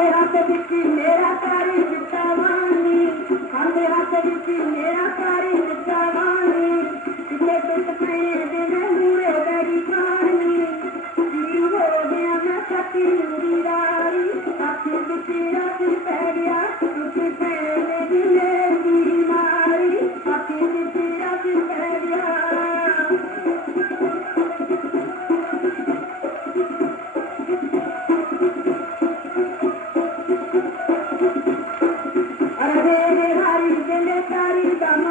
ਸਾਡੇ ਹੱਥ ਵਿੱਚ ਮੇਰਾ ਕਾਰੀ ਦਿੱਤਾ ਵਾਣੀ ਸਾਡੇ ਹੱਥ ਵਿੱਚ ਮੇਰਾ ਕਾਰੀ ਦਿੱਤਾ ਵਾਣੀ ਕਿਤੇ ਕਿਤੇ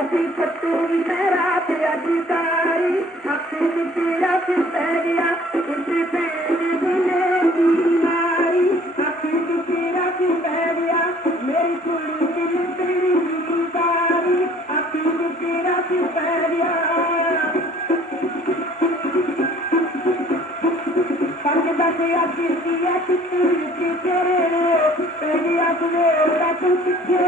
ਅਸੀਂ ਫੱਟੂ ਵੀ ਮੈਂ ਰਾਤ ਅਧਿਕਾਰੀ ਅੱਖੀ ਜਿੱਤੀ ਰੱਖ ਪੈ ਗਿਆ ਉਸੇ ਪੈਣ ਦਿਲੇ ਦੀ ਮਾਰੀ। ਅੱਖੀ ਜਿੱਤੀ ਰੱਖ ਪੈ ਗਿਆ, ਮੇਰੀ ਕੁੜੀ ਦਿਲ ਤੇਰੀ ਜ਼ਿੰਦਗਾਰੀ ਅੱਖੀ ਜਿੱਤੀ ਰੱਖ ਪੈ ਗਿਆ। ਪੰਜ ਦਸ ਆਖੀ ਆ ਕਿਤੇ ਵਿੱਚ ਤੇਰੇ ਪਹਿਲੀ ਅੱਖ ਵੇਲਾ ਤੂੰ ਕਿੱਥੇ